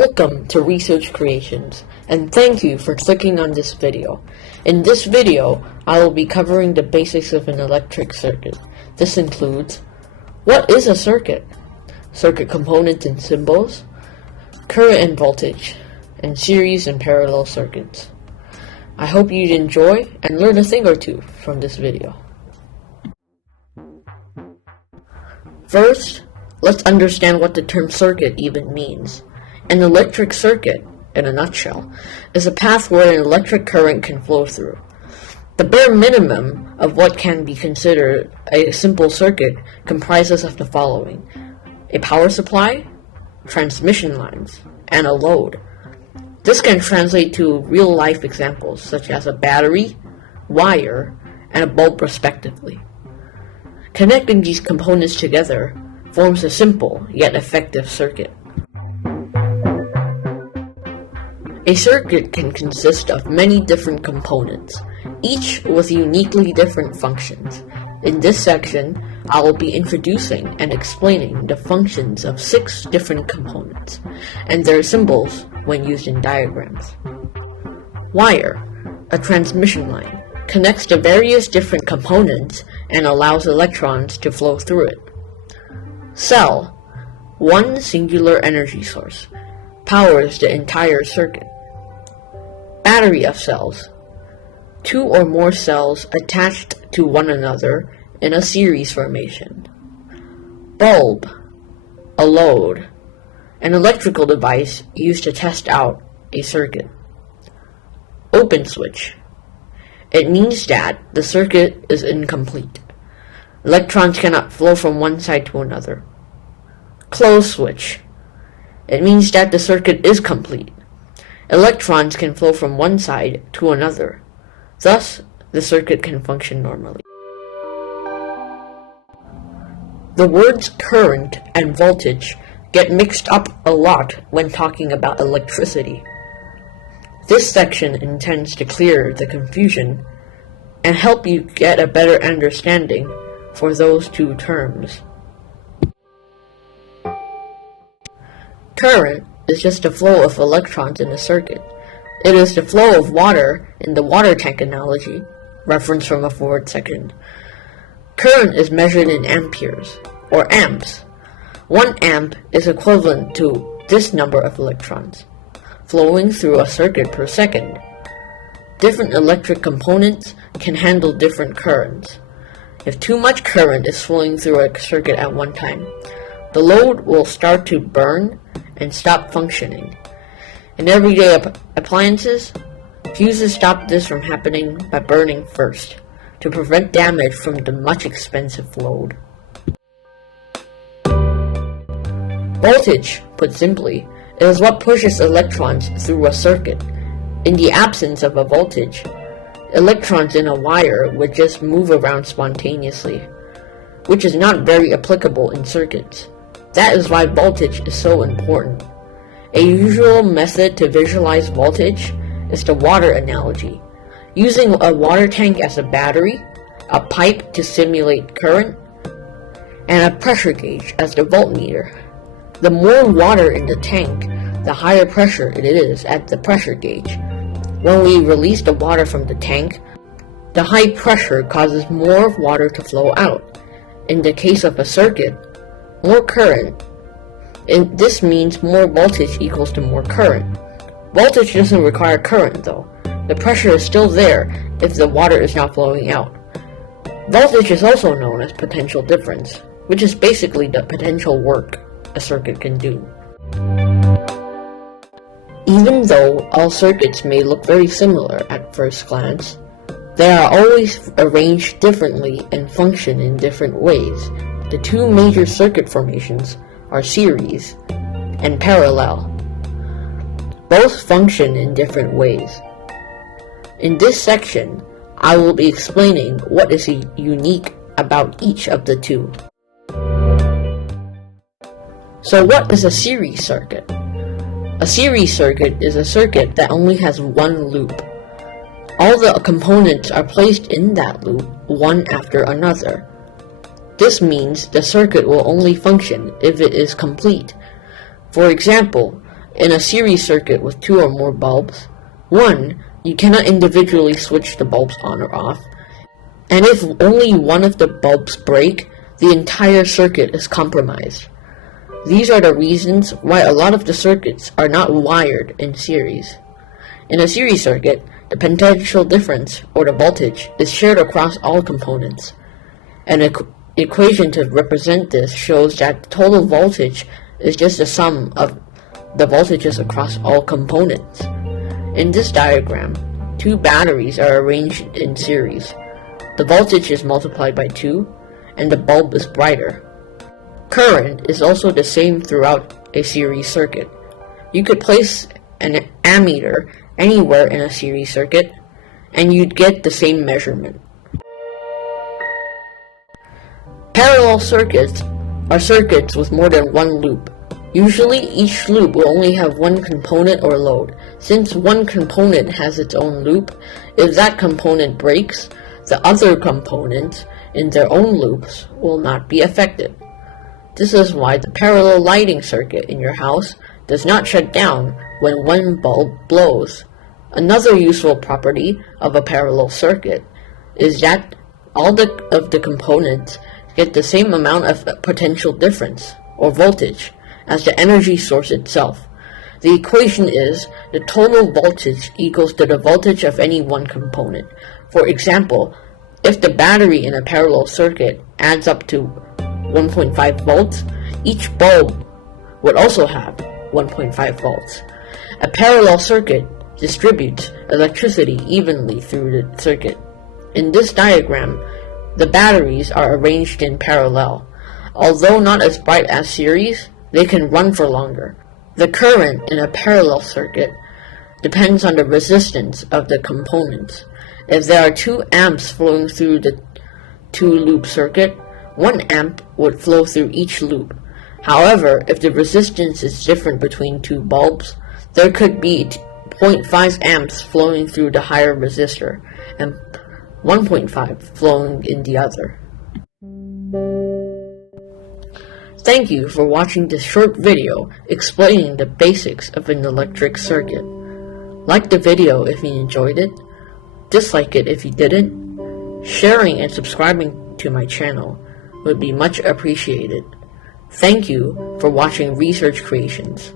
Welcome to Research Creations, and thank you for clicking on this video. In this video, I will be covering the basics of an electric circuit. This includes, what is a circuit? Circuit components and symbols, current and voltage, and series and parallel circuits. I hope you'd enjoy and learn a thing or two from this video. First, let's understand what the term circuit even means. An electric circuit, in a nutshell, is a path where an electric current can flow through. The bare minimum of what can be considered a simple circuit comprises of the following: a power supply, transmission lines, and a load. This can translate to real-life examples such as a battery, wire, and a bulb respectively. Connecting these components together forms a simple yet effective circuit. A circuit can consist of many different components, each with uniquely different functions. In this section, I will be introducing and explaining the functions of 6 different components, and their symbols when used in diagrams. Wire, a transmission line, connects the various different components and allows electrons to flow through it. Cell, one singular energy source, powers the entire circuit. Battery of cells, 2 or more cells attached to one another in a series formation. Bulb, a load, an electrical device used to test out a circuit. Open switch, it means that the circuit is incomplete. Electrons cannot flow from one side to another. Closed switch, it means that the circuit is complete. Electrons can flow from one side to another. Thus, the circuit can function normally. The words current and voltage get mixed up a lot when talking about electricity. This section intends to clear the confusion and help you get a better understanding for those two terms. Current is just the flow of electrons in a circuit. It is the flow of water in the water tank analogy, reference from a forward section. Current is measured in amperes, or amps. 1 amp is equivalent to this number of electrons, flowing through a circuit per second. Different electric components can handle different currents. If too much current is flowing through a circuit at one time, the load will start to burn and stop functioning. In everyday appliances, fuses stop this from happening by burning first, to prevent damage from the much expensive load. Voltage, put simply, is what pushes electrons through a circuit. In the absence of a voltage, electrons in a wire would just move around spontaneously, which is not very applicable in circuits. That is why voltage is so important. A usual method to visualize voltage is the water analogy, using a water tank as a battery, a pipe to simulate current, and a pressure gauge as the voltmeter. The more water in the tank, the higher pressure it is at the pressure gauge. When we release the water from the tank, the high pressure causes more water to flow out. In the case of a circuit, more current. This means more voltage equals to more current. Voltage doesn't require current though. The pressure is still there if the water is not flowing out. Voltage is also known as potential difference, which is basically the potential work a circuit can do. Even though all circuits may look very similar at first glance, they are always arranged differently and function in different ways. The 2 major circuit formations are series and parallel. Both function in different ways. In this section, I will be explaining what is unique about each of the 2. So what is a series circuit? A series circuit is a circuit that only has one loop. All the components are placed in that loop, one after another. This means the circuit will only function if it is complete. For example, In a series circuit with two or more bulbs, 1. You cannot individually switch the bulbs on or off, and if only one of the bulbs break, the entire circuit is compromised. These are the reasons why a lot of the circuits are not wired in series. In a series circuit, the potential difference, or the voltage, is shared across all components. An equation to represent this shows that the total voltage is just the sum of the voltages across all components. In this diagram, two batteries are arranged in series. The voltage is multiplied by 2, and the bulb is brighter. Current is also the same throughout a series circuit. You could place an ammeter anywhere in a series circuit, and you'd get the same measurement. Parallel circuits are circuits with more than one loop. Usually, each loop will only have one component or load. Since one component has its own loop, if that component breaks, the other components in their own loops will not be affected. This is why the parallel lighting circuit in your house does not shut down when one bulb blows. Another useful property of a parallel circuit is that all of the components get the same amount of potential difference, or voltage, as the energy source itself. The equation is the total voltage equals to the voltage of any one component. For example, if the battery in a parallel circuit adds up to 1.5 volts, each bulb would also have 1.5 volts. A parallel circuit distributes electricity evenly through the circuit. In this diagram, the batteries are arranged in parallel. Although not as bright as series, they can run for longer. The current in a parallel circuit depends on the resistance of the components. If there are 2 amps flowing through the 2-loop circuit, 1 amp would flow through each loop. However, if the resistance is different between 2 bulbs, there could be 0.5 amps flowing through the higher resistor, and 1.5 flowing in the other. Thank you for watching this short video explaining the basics of an electric circuit. Like the video if you enjoyed it, dislike it if you didn't. Sharing and subscribing to my channel would be much appreciated. Thank you for watching Research Creations.